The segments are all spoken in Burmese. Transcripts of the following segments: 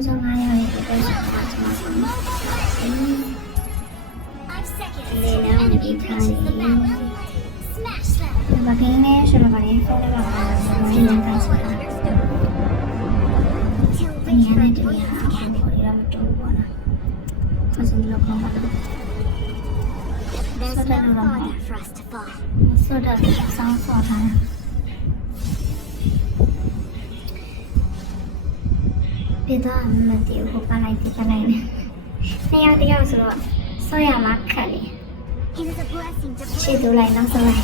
နောက်ဆုံး9ရောက်ရဲ့ဒီတော့ဆက်ပါကျွန်တော်လေလောင်းဒီခါလေးဘာကင်းလဲဆိုတော့ဗာလေဖုန်းလေးပါဒီနေ့ကစားတာဒီနေ့နဲ့ဒီနေ့အဖေကိုရမတူဘူးနော်ဆက်စလို့ကောင်းပါ There's no farther for us to fall. ဆိုတော့ဆောင်းဆော့ထားတာပြတော့မတည်ဘူးပါလိုက်ပြလိုက်နေနှစ်ယောက်တယောက်ဆိုတော့ဆော့ရမှာခက်လေ It is a blessing to ရှေ့တူလိုက်နောက်ဆော့လိုက်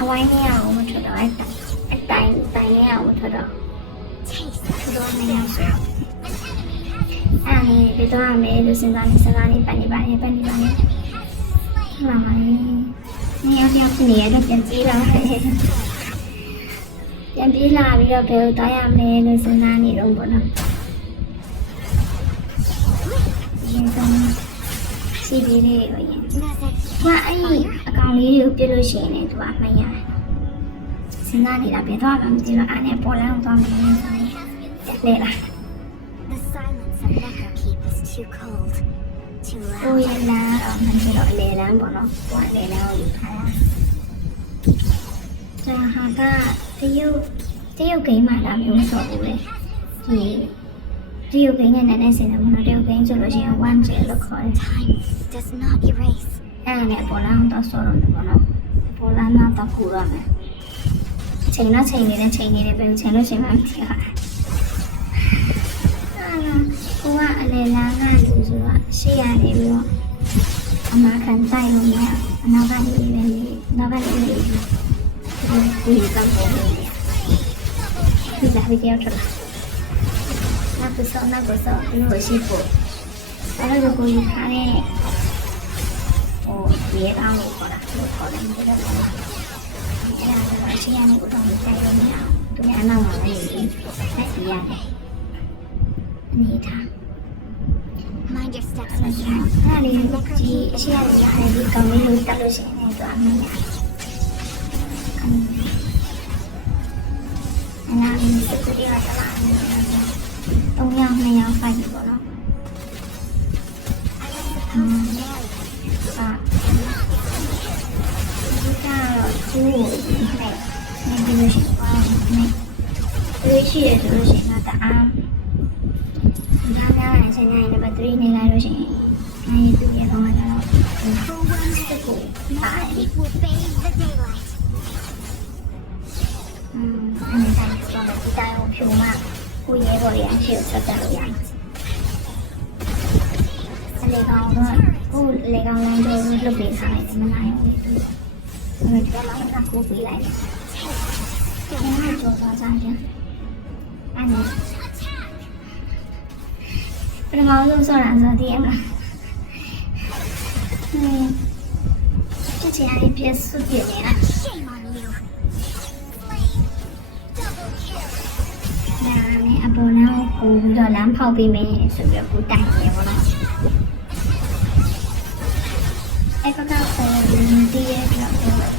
အဝိုင်းနေရအောင်မထွက်တော့အတိုင်းနေရအောင်မထွက်တော့ taste ထတော့နေရဆိုအဲ့ဒီပြတော့အမေလူစင်သားနေစကားလေးပတ်နေပါလေလာမလေးနေရာပြောင်းနေရတော့ပြန်ပြေးလာပြန်ပြေးလာပြီးတော့ဘယ်လိုတောင်းရမလဲလို့စဉ်းစားနေတော့ပေါ့နော်ရင်ဆုံးစီဒီလေးကိုရင်ကအဲ့ဒီအကောင်လေးတွေကိုပြလို့ရှိရင်လည်းသူကအမှန်ရတယ်စဉ်းစားနေတာဘယ်တော့မှမသိတော့အဲ့နဲ့ပေါ်လာအောင်သွားမယ်ဆိုရင်လေလား The silence of Necker Keep is too cold, too ကို loud. ရလာတော့မှကျတော့အလေလန်းပေါ့နော်ကိုယ်အလေလန်းကိုယူထားတာဒါဟာကတရုတ်ဂိမ်းမှာလာမျိုးဆိုဘူးလေဒီတရုတ်ဂိမ်းနဲ့နည်းနည်းဆင်တယ်မနော်တရုတ်ဂိမ်းဆိုလို့ရှိရင်1-0လို့ခေါ်တယ် Time does not erase. အဲ့ဒါနဲ့ပေါ်လာအောင်တော့ဆော်တော့မယ်ပေါ့နော်ပေါ်လာမှတော့ကူရမယ်ချိန်တော့ချိန်နေတယ်ချိန်နေတယ်ပဲချိန်လို့ချိန်မှမသိရဘူးကိုကအလေလန်းကလူဆိုတော့ရှေ့ရနေပြီးတော့အမခံတိုက်လို့မရအနောက်ကနေပဲနောက်ကနေပဲဒီကံပေါ်နေဒီလာပြီးတော့ထွက်လာနောက်ပြီးတော့လို့ရှိဖို့အဲ့ဒါကိုယူထားတဲ့ဟိုရေကောင်းလို့ခေါ်တာလို့ခေါ်တယ်ဒီလိုပေါ့အဲ့ဒါကတော့ရှေ့ရနေကိုတော့တိုက်လို့မရအောင်သူကအနောက်မှာလည်းနေတယ်တိုက်ပြရတယ်အနေထား Mind your steps, အဲ့ Michelle. ဒါလေးဒီအရှိရရတဲ့ဒီကောင်လေးကိုတက်လို့ရှိရင်တော့အမှန်ရတယ်အဲ့ဒါလေးစကူတီကတလား3ယောက်2ယောက်ဖိုက်ပြီပေါ့နော်ဒီကတော့ကျိုးကိုနဲ့နေပြီးလို့ရှိရင်ပေါ့နဲ့ဒီရှိရဆိုလို့ရှိရင်တော့တအားဒါများရင်ဆင်းနေနံပါတ်3နေလိုက်လို့ရှိရင်အဲဒီသူရဲ့တော့ကတော့ For one second, Necker Keep will bathe the daylight. အဲ့ဒါဆိုတော့ဒီတိုင်းကိုဖြိုမှကိုရဲဘော်ရအရှိကိုဆက်တက်လို့ရတယ်အလေကောင်တော့ကိုလေကောင်လိုင်းတော့လွတ်ပေးထားလိုက်တယ်မနိုင်ဘူးအဲ့ဒါမှမကိုပေးလိုက်တယ်ကျော်သွားကြတယ်အဲ့ဒါပထမဆုံးဆော့တာဆိုတည်ရမှာ这竟然别输给你了！ Shame on you. 那你阿婆呢？我就蓝泡杯没随便不带给我了。哎，刚刚我第一个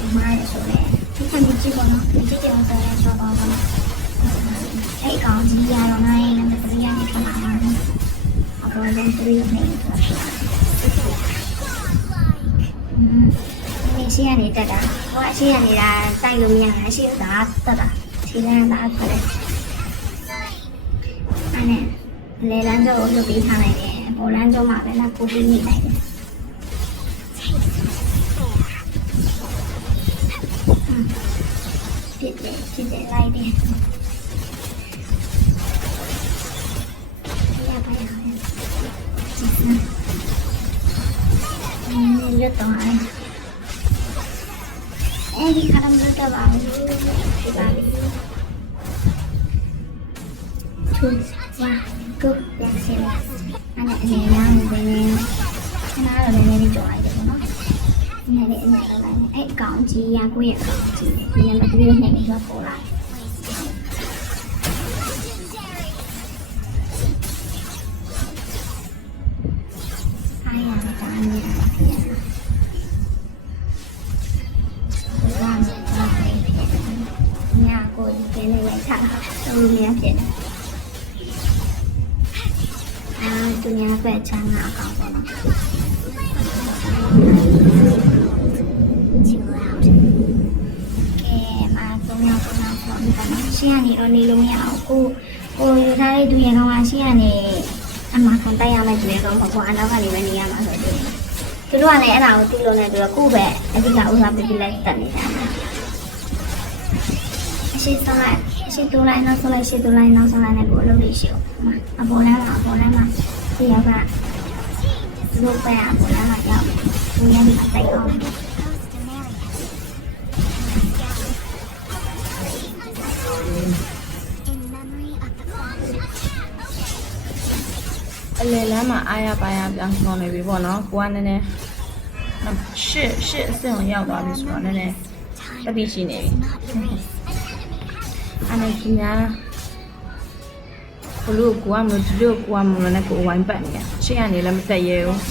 我妈也说嘞，你看你这个呢？你这个在说到的了。哎，刚几呀，我那那个不是让你穿哪样的？阿婆在这里没有说。你现在你带的，我现在你来带有面还是有啥的的？现在拿出来。အဲ့နဲ့လေလန်းကျော်ကိုလုပ်ပေးထားလိုက်တယ်။ပေါ်လန်းကျော်မှာပဲလားကိုပြီးနေလိုက်တယ်။ပြစ်တယ်လိုက်တယ်။ရပါရဲ့။လွတ်တော့အဲ့ဒီခါမှလွတ်တော့ပါဘူး။ဒီပါပြီ။ 2 1 go ပြန်ဆင်းလိုက်အဲ့ဒါအနေနဲ့ဝင်နေခဏတော့လည်းနည်းနည်းကြော်လိုက်တယ်ပေါ့နော်နည်းနည်းအများလိုက်အဲ့ကောင်ကြီးရကိုယ့်ရဲ့ကောင်ကြီးဒီနံပါတ်3နဲ့နေတော့ပေါ်လာအားရတာနေတယ်ဘာမှမဖြစ်ဘူး င်းနေလိုက်တာတော့လူများဖြစ်တယ်သူများပဲချမ်းသာအောင်ပေါ့နော် Too loud. ကဲမာ3ယောက်9ယောက်ပေါ့ဒီကနေ့ရှင်းရနေတော့နေလို့မရအောင်ကိုယူထားတဲ့သူရကောင်ကရှင်းရနေအမှခံတိုက်ရမယ်သူရကောင်ပေါ့အနောက်ကနေပဲနေရမှာဆိုတော့သူတို့ကလည်းအဲ့ဒါကိုသိလို့နေသူကကိုယ့်ပဲအဓိကဥစားပေးပြီးလိုက်တက်နေတာအရှိဆုံးလိုက်အရှိတူလိုက်နောက်ဆုံးလိုက်ရှိတူလိုက်နောက်ဆုံးလိုက်နဲ့ကိုအလုပ်လေးရှိအောင်အပေါ်လမ်းမှာဒီရောက်ကသူတို့ပဲအပေါ်လမ်းမှာရောက်သူရမှာတိုက်အောင် In memory of the clock. အလယ်လမ်းမှာအားရပါရပြောင်းဆောင်နေပြီပေါ့နော်ကိုကနည်းနည်းရှစ်အဆင့်ကိုရောက်သွားပြီဆိုတော့နည်းနည်းတတိရှိနေပြီ Not erased. အဲ့ဒါကြီးများဘလို့ကိုကမလို့ဒီလိုကိုကမလို့နဲ့ကိုဝိုင်းပတ်နေရရှေ့ကနေလည်းမတက်ရဲဘူး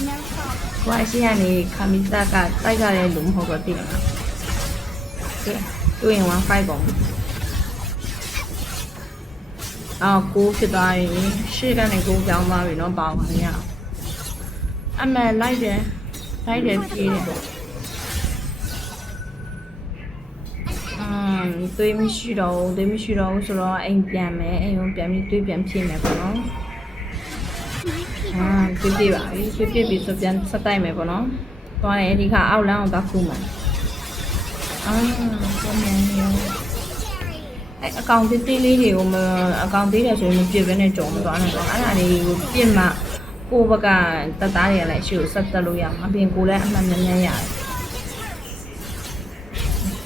ကိုကရှေ့ကနေခမီတာကတိုက်ကြတဲ့လူမဟုတ်တော့တည်မှာကဲတွေ့ရင်15ပုံကိုဖြစ်သွားရင်ရှေ့ကနေကိုကြောင်းသွားပြီနော်ပေါင်းပါရအမှန်လိုက်တယ်ပြေးတယ်တွေးမရှိတော့ဘူးဆိုတော့အိမ်ပြန်မယ်အိမ်ကိုပြန်ပြီးတွေးပြန်ဖြည့်မယ်ပေါ့နော်ပြေးပါပြီပြေးပြီးဆိုပြန်ဆက်တိုက်မယ်ပေါ့နော်သွားတယ်ဒီခါအောက်လမ်းကိုသွားခုမယ်ပြန်မြန်ရောအကောင့်သေးလေးတွေကိုအကောင့်သေးတယ်ဆိုရင်မပြည့်ဘဲနဲ့ကြုံမသွားနဲ့တော့အဲ့ဒါလေးကိုပြည့်မှကိုဘက်ကတက်သားတွေကလည်းရှေ့ကိုဆက်တက်လို့ရမှာပြင်ကိုလည်းအမှန်များများရတယ်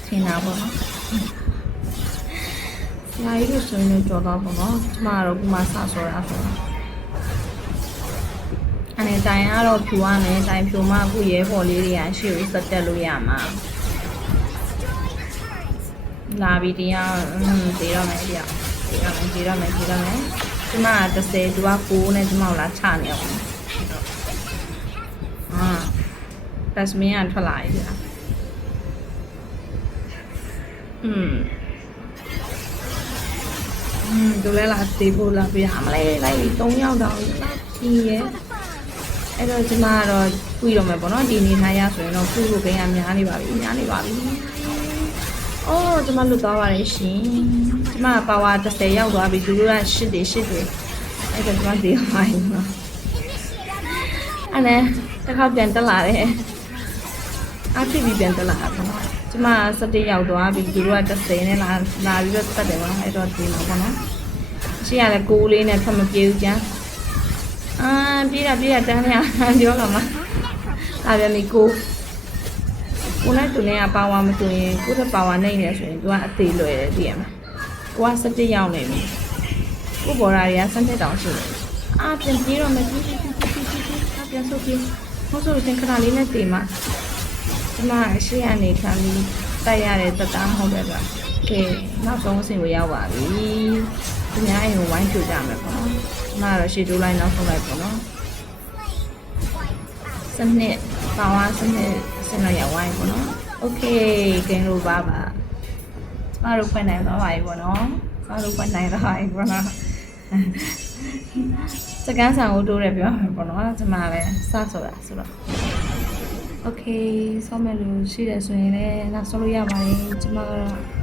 ထင်တာပေါ့နော်ဆရာကြီးတို့ဆိုရင်ကြော်တော့ပေါ့နော်ကျမကတော့ခုမှစဆောတာဆိုတော့အနေတိုင်ကတော့ဖြူရမယ်တိုင်ဖြူမှအခုရဲဘော်လေးတွေကရှေ့ကိုဆက်တက်လို့ရမှာလာပြီးတရားပြေတော့မယ်တရားပြေတော့မယ်ကျမက30သူက9နဲ့ကျမကိုလာချနေအောင်ပတ်မင်းကထွက်လာပြီဗျာတို့လဲလာသေးဖို့လာပြရမလဲလိုက်3ယောက်တောင်ကြီးရဲ့အဲ့တော့ကျမကတော့ပြီးတော့မယ်ပေါ့နော်ဒီနေထားရဆိုရင်တော့ခုလိုကိန်းကများနေပါပြီအော်ကျမလွတ်သွားပါတယ်ရှင်ကျမပါဝါ30ရောက်သွားပြီသူတို့က8တွေအဲ့ဒါကျမသေးပါရင်နော်အဲ့နဲ့တစ်ခါပြန်တက်လာတယ်အားဖြစ်ပြီးပြန်တက်လာတာပေါ့ကျမ17ရောက်သွားပြီသူတို့က30နဲ့လာပြီးတော့တက်တယ်ပေါ့အဲ့တော့ဒီမှာပေါ့နော်ရှေ့ရလဲ6လေးနဲ့ဖတ်မပြေဘူးကျန်ပြေးတာတန်းနေပြောလာမှာဒါပြန်ပြီကိုနဲ့သူနဲ့ကပါဝါမတူရင်ကိုယ့်ပါဝါနိုင်နေဆိုရင်သူကအသေးလွယ်တယ်သိရမှာကိုက17ရောက်နေပြီကိုဘော်ရာတွေက17တောင်ရှိတယ်ပြန်ပြေးတော့မယ်ပြေးပြန်ဆုပ်ပြေးမဟုတ်ဆိုရင်ခဏလေးနဲ့တေးမှာဒီမှာရှေ့ကနေခံပြီးတိုက်ရတဲ့တက်တာဟုတ်တယ်ဗျကဲနောက်ဆုံးအဆင့်ကိုရောက်ပါပြီဒီများအိမ်ကိုဝိုင်းဖြူကြမယ်ပေါ့နော်ဒီမှာတော့ရှေ့တိုးလိုက်နောက်ဆုံးလိုက်ပေါ့နော်စနစ်ပါဝါစနစ်စနစ်ရဝိုင်းပေါ့နော်โอเคကင်လို့ပါကျမတို့ဖွင့်နိုင်တော့ပါပြီပေါ့နော်စကန်ဆောင်ကိုတိုးတယ်ပြောမှာပေါ့နော်ကျမလည်းစဆိုတာဆိုတော့โอเคဆောင်းမယ်လို့ရှိတယ်ဆိုရင်လည်းနောက်ဆောလို့ရပါတယ်ကျမကတော့